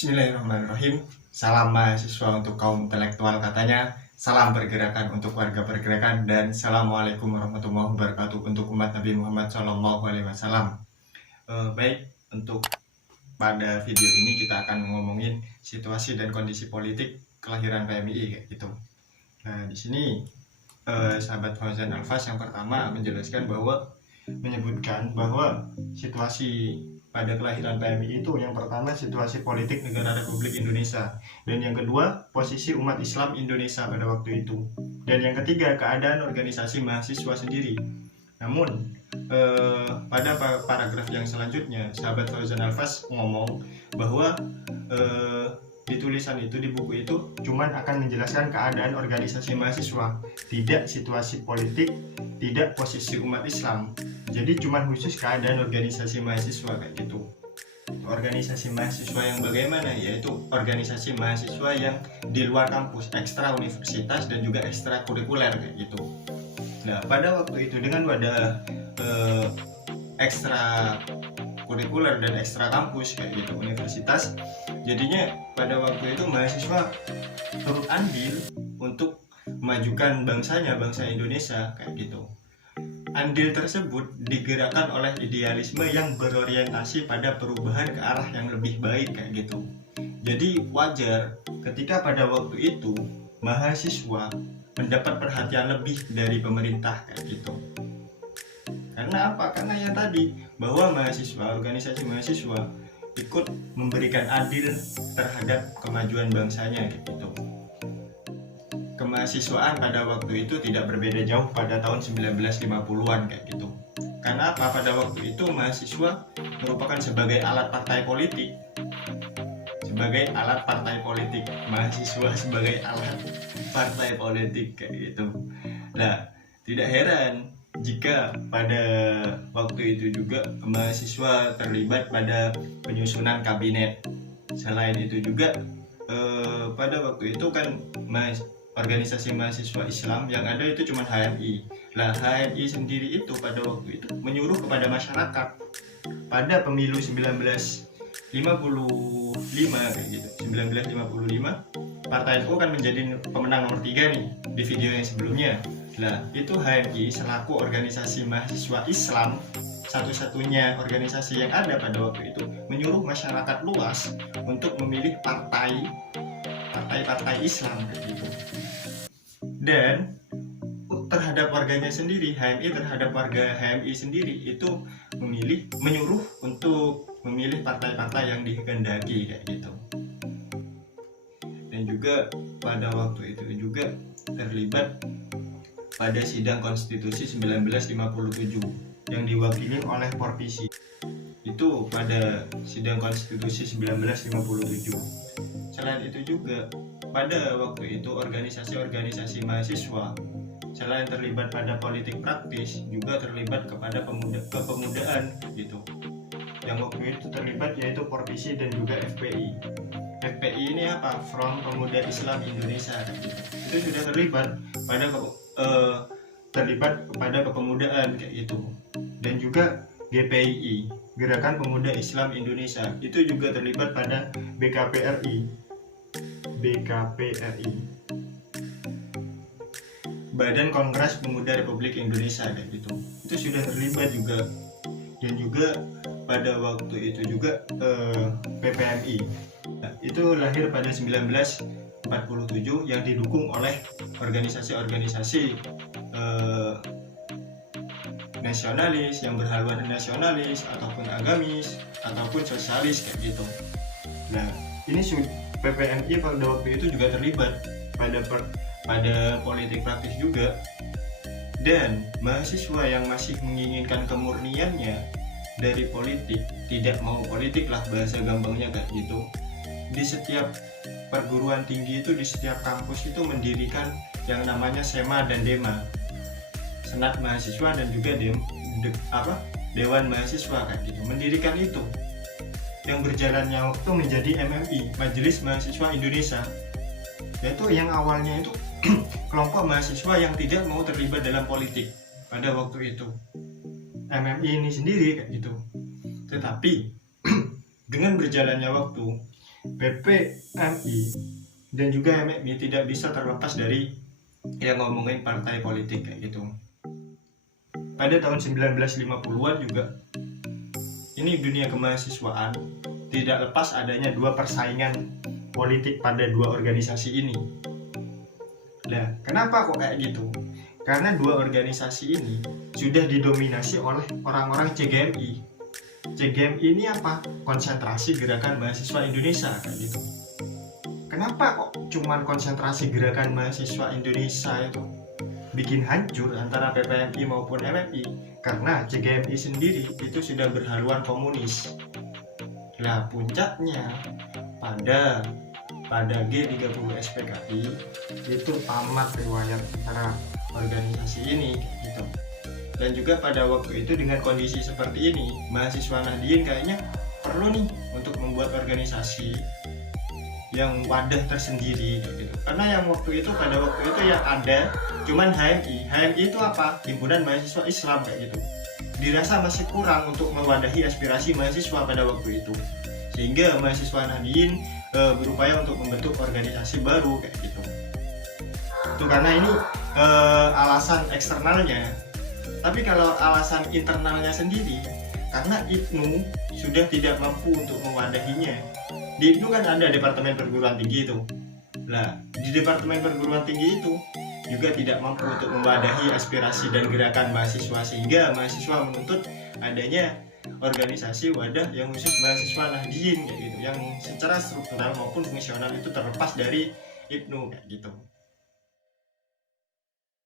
Bismillahirrahmanirrahim. Salam mahasiswa untuk kaum intelektual katanya, salam pergerakan untuk warga pergerakan, dan Assalamualaikum warahmatullahi wabarakatuh untuk umat Nabi Muhammad SAW. Baik, untuk pada video ini kita akan ngomongin situasi dan kondisi politik kelahiran PMII kayak gitu. Nah, di sini sahabat Fauzan Alfas yang pertama menyebutkan bahwa situasi pada kelahiran PMI itu yang pertama situasi politik negara Republik Indonesia, dan yang kedua posisi umat Islam Indonesia pada waktu itu, dan yang ketiga keadaan organisasi mahasiswa sendiri. Namun pada paragraf yang selanjutnya sahabat Fauzan Alfas ngomong bahwa di tulisan itu, di buku itu cuman akan menjelaskan keadaan organisasi mahasiswa, tidak situasi politik, tidak posisi umat Islam. Jadi cuman khusus keadaan organisasi mahasiswa kayak gitu. Organisasi mahasiswa yang bagaimana? Yaitu organisasi mahasiswa yang di luar kampus, ekstra universitas dan juga ekstra kurikuler kayak gitu. Nah, pada waktu itu dengan wadah ekstra kurikuler dan ekstra kampus kayak gitu universitas, jadinya pada waktu itu mahasiswa turut andil untuk memajukan bangsanya, bangsa Indonesia kayak gitu. Andil tersebut digerakkan oleh idealisme yang berorientasi pada perubahan ke arah yang lebih baik kayak gitu. Jadi wajar ketika pada waktu itu mahasiswa mendapat perhatian lebih dari pemerintah kayak gitu. Karena apa? Karena yang tadi, bahwa mahasiswa, organisasi mahasiswa ikut memberikan adil terhadap kemajuan bangsanya kayak gitu. Kemahasiswaan pada waktu itu tidak berbeda jauh pada tahun 1950-an kayak gitu. Karena apa? Pada waktu itu mahasiswa merupakan sebagai alat partai politik. Sebagai alat partai politik, mahasiswa sebagai alat partai politik kayak gitu. Nah, tidak heran jika pada waktu itu juga mahasiswa terlibat pada penyusunan kabinet. Selain itu juga pada waktu itu kan organisasi mahasiswa Islam yang ada itu cuma HMI. Lah HMI sendiri itu pada waktu itu menyuruh kepada masyarakat pada pemilu 1955 kayak gitu. 1955 Partai NU kan menjadi pemenang nomor 3 nih di video yang sebelumnya. Lah itu HMI selaku organisasi mahasiswa Islam, satu-satunya organisasi yang ada pada waktu itu, menyuruh masyarakat luas untuk memilih partai Islam kayak gitu. Dan terhadap warganya sendiri, HMI terhadap warga HMI sendiri itu menyuruh untuk memilih partai-partai yang dikehendaki kayak gitu. Dan juga pada waktu itu juga terlibat pada sidang konstitusi 1957 yang diwakili oleh Porpisi. Itu pada sidang konstitusi 1957. Selain itu juga pada waktu itu organisasi-organisasi mahasiswa selain terlibat pada politik praktis juga terlibat kepada kepemudaan gitu. Yang waktu itu terlibat yaitu Porpisi dan juga FPI. FPI ini apa? Front Pemuda Islam Indonesia gitu. Itu sudah terlibat pada kepemudaan kayak gitu. Dan juga GPII, Gerakan Pemuda Islam Indonesia, itu juga terlibat pada BKPRI, Badan Kongres Pemuda Republik Indonesia kayak gitu. Itu sudah terlibat juga. Dan juga pada waktu itu juga PPMI. Itu lahir pada 1947 yang didukung oleh organisasi-organisasi nasionalis yang berhaluan nasionalis ataupun agamis ataupun sosialis kayak gitu. Nah, ini PPMI pada waktu itu juga terlibat pada politik praktis juga. Dan mahasiswa yang masih menginginkan kemurniannya dari politik, tidak mau politik lah bahasa gampangnya kayak gitu, di setiap perguruan tinggi itu, di setiap kampus itu mendirikan yang namanya SEMA dan DEMA, Senat Mahasiswa dan juga Dewan Mahasiswa kayak gitu. Mendirikan itu yang berjalannya waktu menjadi MMI, Majelis Mahasiswa Indonesia, yaitu yang awalnya itu kelompok mahasiswa yang tidak mau terlibat dalam politik pada waktu itu, MMI ini sendiri kayak gitu. Tetapi dengan berjalannya waktu PPMI dan juga MMI tidak bisa terlepas dari yang ngomongin partai politik kayak gitu. Pada tahun 1950-an juga ini dunia kemahasiswaan tidak lepas adanya dua persaingan politik pada dua organisasi ini. Nah, kenapa kok kayak gitu? Karena dua organisasi ini sudah didominasi oleh orang-orang CGMI. CGMI ini apa? Konsentrasi Gerakan Mahasiswa Indonesia kayak gitu. Kenapa kok cuman konsentrasi Gerakan Mahasiswa Indonesia itu bikin hancur antara PPMI maupun MMI? Karena CGMI sendiri itu sudah berhaluan komunis. Nah, puncaknya pada G30 SPKI itu tamat riwayat antara organisasi ini gitu. Dan juga pada waktu itu dengan kondisi seperti ini, mahasiswa Nahdien kayaknya perlu nih untuk membuat organisasi yang wadah tersendiri gitu. Karena yang pada waktu itu yang ada cuman HMI. HMI itu apa? Himpunan Mahasiswa Islam kayak gitu. Dirasa masih kurang untuk mewadahi aspirasi mahasiswa pada waktu itu. Sehingga mahasiswa Nahdien berupaya untuk membentuk organisasi baru kayak gitu. Itu karena ini alasan eksternalnya. Tapi kalau alasan internalnya sendiri, karena IPNU sudah tidak mampu untuk mewadahinya. Di IPNU kan ada Departemen Perguruan Tinggi itu. Nah, di Departemen Perguruan Tinggi itu juga tidak mampu untuk mewadahi aspirasi dan gerakan mahasiswa, sehingga mahasiswa menuntut adanya organisasi wadah yang khusus mahasiswa Nahdien kayak gitu, yang secara struktural maupun fungsional itu terlepas dari IPNU kayak gitu.